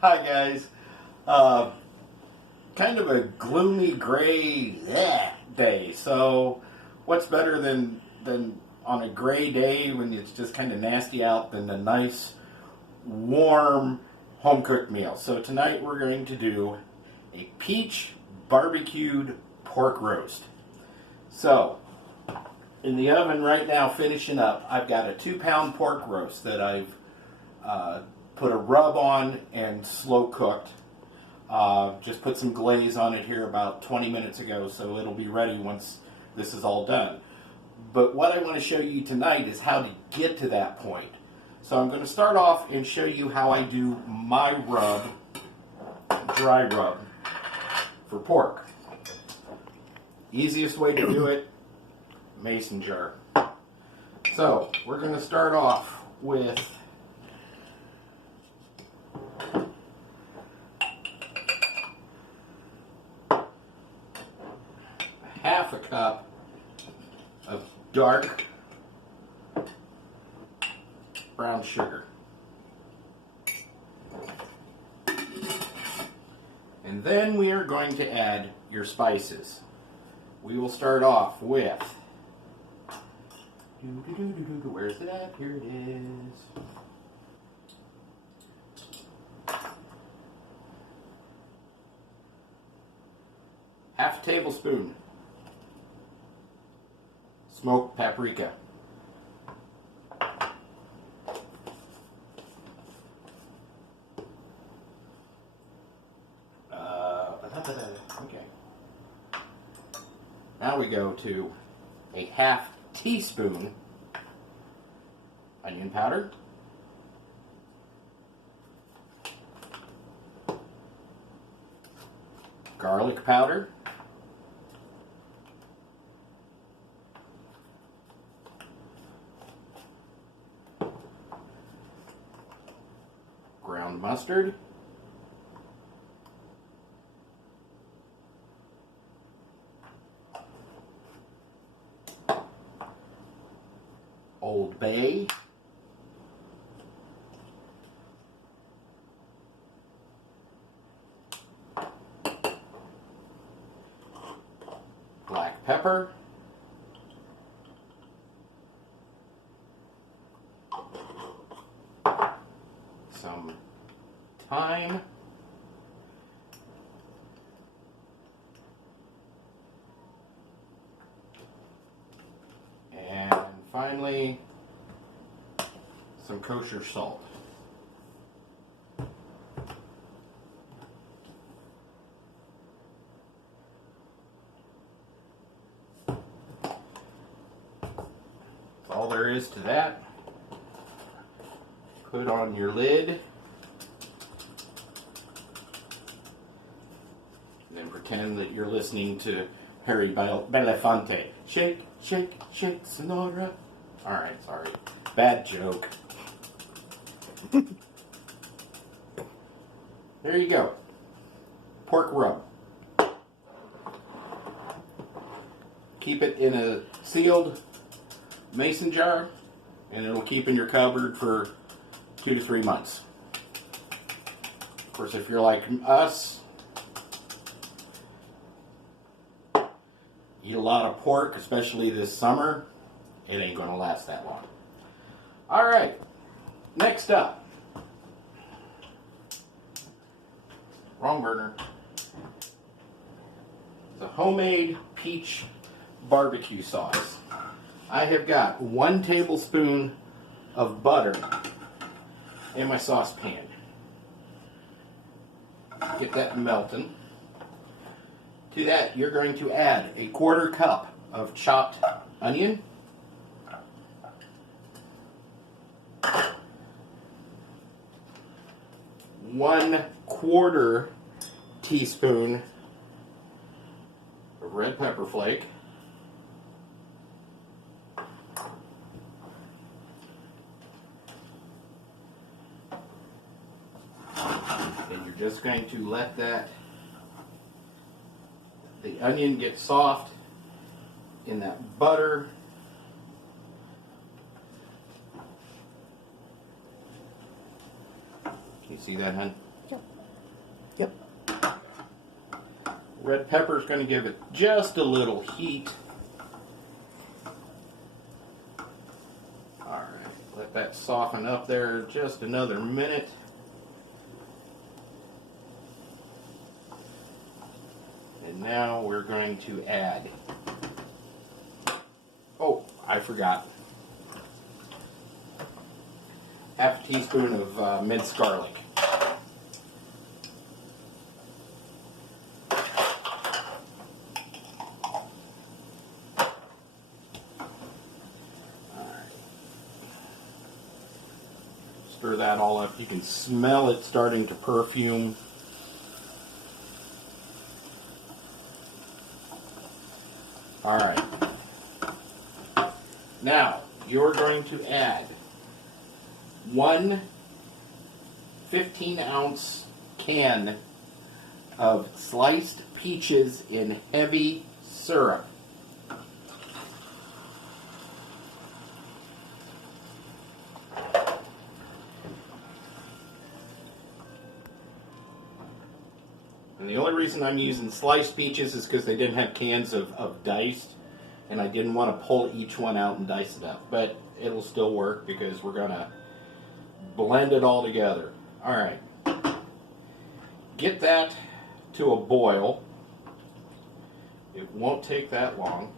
Hi guys. Uh, kind of a gloomy, gray day. So, what's better than on a gray day when it's just kind of nasty out than a nice, warm, home cooked meal? So tonight we're going to do a peach barbecued pork roast. So, in the oven right now, finishing up, I've got a 2-pound pork roast that I've put a rub on and slow cooked. Just put some glaze on it here about 20 minutes ago, so it'll be ready once this is all done. But what I want to show you tonight is how to get to that point. So I'm going to start off and show you how I do my rub, dry rub, for pork. Easiest way to do it, mason jar. So we're going to start off with half a cup of dark brown sugar. And then we are going to add your spices. We will start off with, where's it at? Here it is. Half a tablespoon smoked paprika. Okay. Now we go to a half teaspoon onion powder, garlic powder, ground mustard, Old Bay, black pepper, some thyme, and finally some kosher salt. That's all there is to that. Put on your lid. And then pretend that you're listening to Harry Belafonte. Shake, shake, shake, Sonora. Alright, sorry. Bad joke. There you go. Pork rub. Keep it in a sealed mason jar, and it'll keep in your cupboard for 2 to 3 months. Of course, if you're like us, eat a lot of pork, especially this summer, it ain't going to last that long. Alright, next up. Wrong burner. It's a homemade peach barbecue sauce. I have got 1 tablespoon of butter in my saucepan. Get that melting. To that, you're going to add a 1/4 cup of chopped onion, 1/4 teaspoon of red pepper flake, and you're just going to let the onion get soft in that butter. Can you see that, hon? Yep. Yep. Red pepper is going to give it just a little heat. All right, let that soften up there just another minute. And now we're going to add, oh, I forgot, half a teaspoon of minced garlic. Stir that all up. You can smell it starting to perfume. All right. Now, you're going to add one 15-ounce can of sliced peaches in heavy syrup. And the only reason I'm using sliced peaches is because they didn't have cans of diced, and I didn't want to pull each one out and dice it up. But it'll still work because we're going to blend it all together. All right. Get that to a boil. It won't take that long.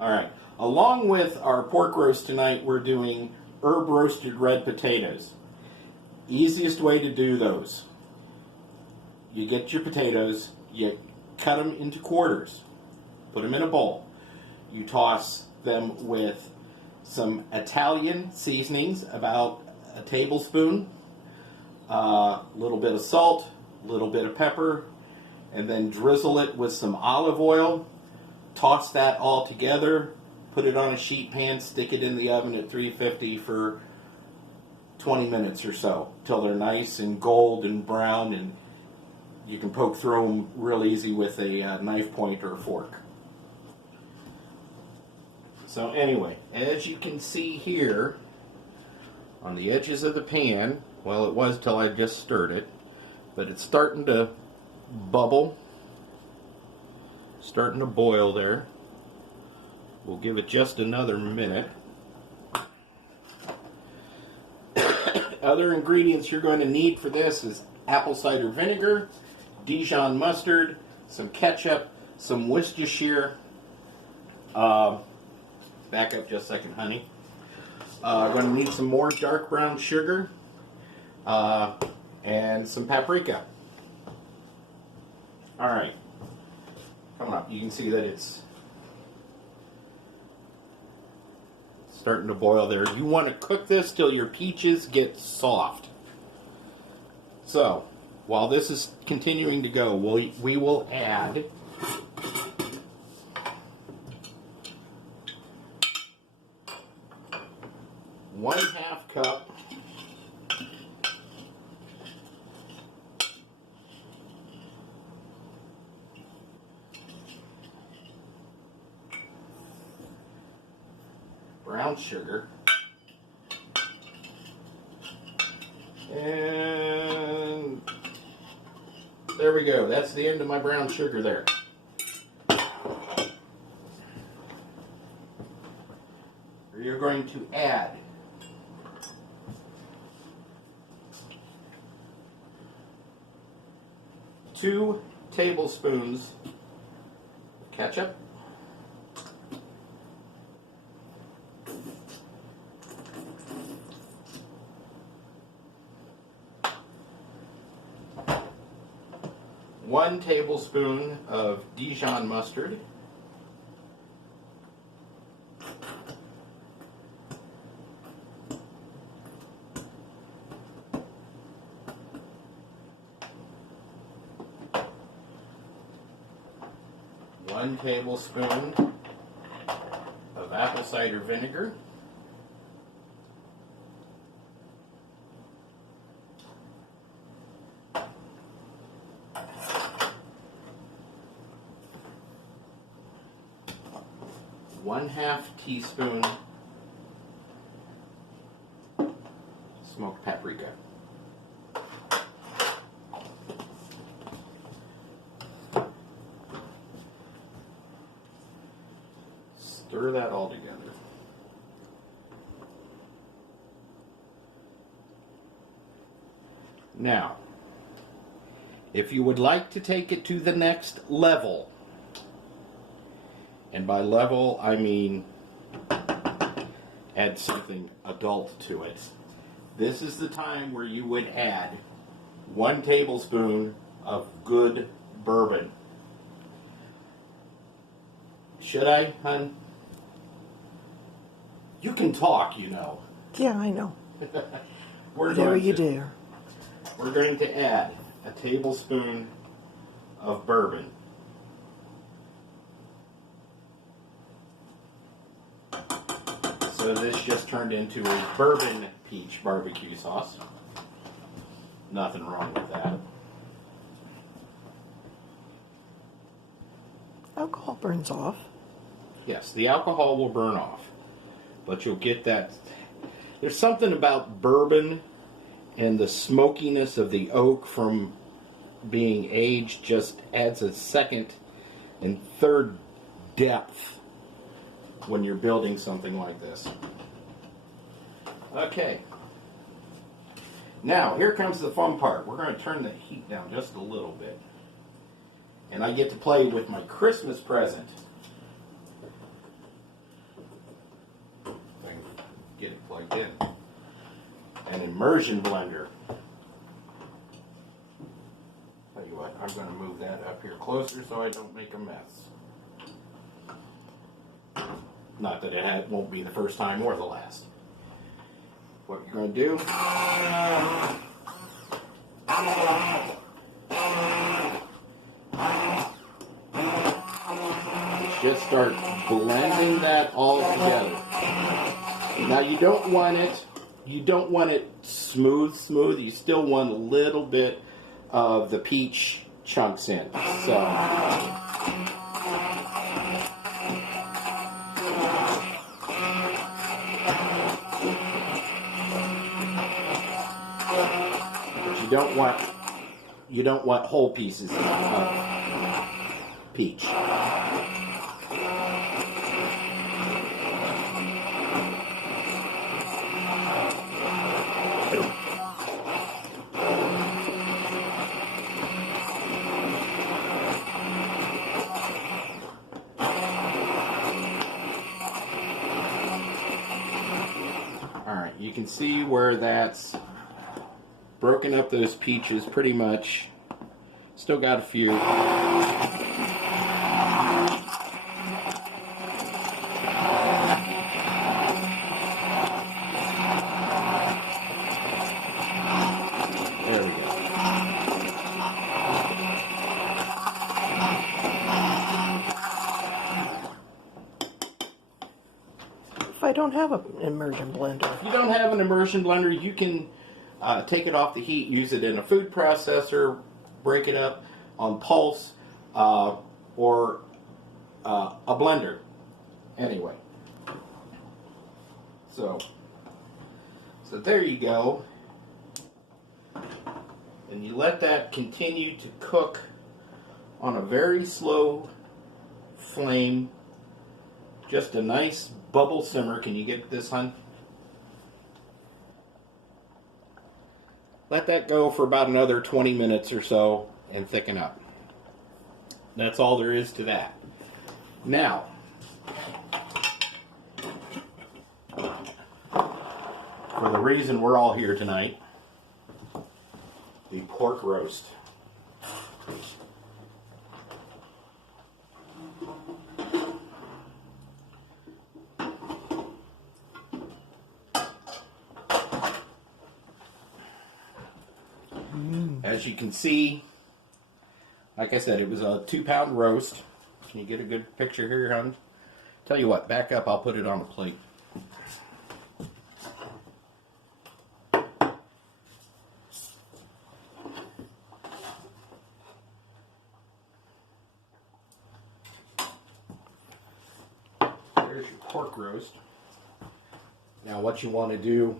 All right. Along with our pork roast tonight, we're doing herb roasted red potatoes. Easiest way to do those. You get your potatoes, you cut them into quarters, put them in a bowl. You toss them with some Italian seasonings, about a tablespoon, a little bit of salt, a little bit of pepper, and then drizzle it with some olive oil. Toss that all together, put it on a sheet pan, stick it in the oven at 350 for 20 minutes or so, till they're nice and gold and brown, and you can poke through them real easy with a knife point or a fork. So anyway, as you can see here, on the edges of the pan, well, it was till I just stirred it, but it's starting to bubble, starting to boil there. We'll give it just another minute. Other ingredients you're going to need for this is apple cider vinegar, Dijon mustard, some ketchup, some Worcestershire. Back up just a second, honey. I'm going to need some more dark brown sugar and some paprika. All right, coming up, you can see that it's starting to boil there. You want to cook this till your peaches get soft. So, while this is continuing to go, we will add one-half cup brown sugar, and there we go. That's the end of my brown sugar there. You're going to add 2 tablespoons of ketchup, 1 tablespoon of Dijon mustard, 1 tablespoon of apple cider vinegar, 1/2 teaspoon smoked paprika. stir that all together. Now, if you would like to take it to the next level, and by level I mean add something adult to it, this is the time where you would add 1 tablespoon of good bourbon. Should I, hon? You can talk, you know. Yeah, I know. Whatever you do. We're going to add a tablespoon of bourbon. So this just turned into a bourbon peach barbecue sauce. Nothing wrong with that. Alcohol burns off. Yes, the alcohol will burn off, but you'll get that. There's something about bourbon and the smokiness of the oak from being aged just adds a second and third depth when you're building something like this. Okay. Now, here comes the fun part. We're going to turn the heat down just a little bit. And I get to play with my Christmas present. If I can get it plugged in. An immersion blender. Tell you what, I'm going to move that up here closer so I don't make a mess. Not that it won't be the first time or the last. What you're going to do, just start blending that all together. Now you don't want it smooth. You still want a little bit of the peach chunks in. So you don't want whole pieces of peach. Alright, you can see where that's broken up those peaches pretty much. Still got a few. There we go. If I don't have an immersion blender. If you don't have an immersion blender, you can take it off the heat, use it in a food processor, break it up on pulse, or a blender. Anyway, so there you go, and you let that continue to cook on a very slow flame, just a nice bubble simmer. Can you get this, hon? Let that go for about another 20 minutes or so and thicken up. That's all there is to that. Now, for the reason we're all here tonight, the pork roast. As you can see, like I said, it was a 2-pound roast. Can you get a good picture here, hon? Tell you what, back up, I'll put it on a plate. There's your pork roast. Now what you want to do,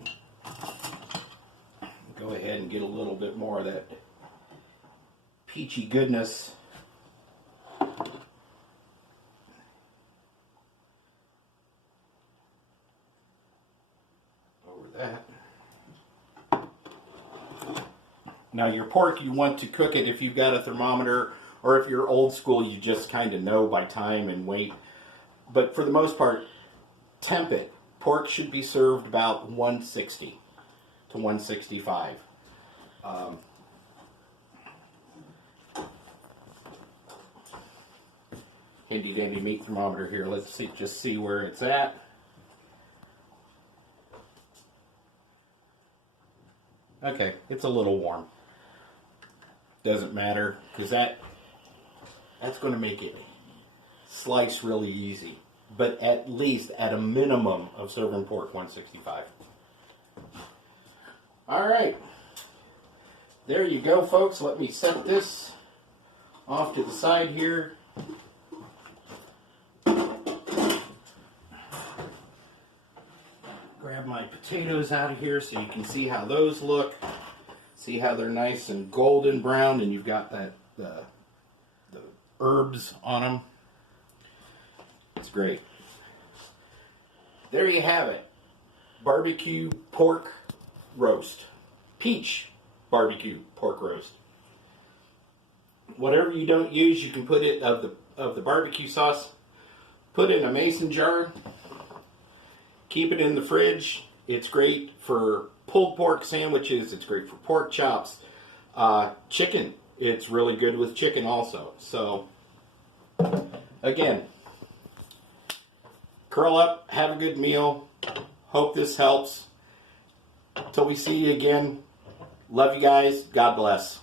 go ahead and get a little bit more of that peachy goodness that. Now your pork, you want to cook it if you've got a thermometer, or if you're old school, you just kind of know by time and weight. But for the most part, temp it. Pork should be served about 160 to 165. Handy dandy meat thermometer here. Let's see, just see where it's at. Okay, it's a little warm. Doesn't matter, because that's going to make it slice really easy. But at least, at a minimum of serving pork, 165. All right. There you go, folks. Let me set this off to the side here. Grab my potatoes out of here so you can see how those look. See how they're nice and golden brown, and you've got that the herbs on them. It's great. There you have it. Barbecue pork roast. Peach barbecue pork roast. Whatever you don't use, you can put it of the barbecue sauce. Put it in a mason jar. Keep it in the fridge. It's great for pulled pork sandwiches. It's great for pork chops. Chicken. It's really good with chicken also. So, again, curl up, have a good meal. Hope this helps. Till we see you again. Love you guys. God bless.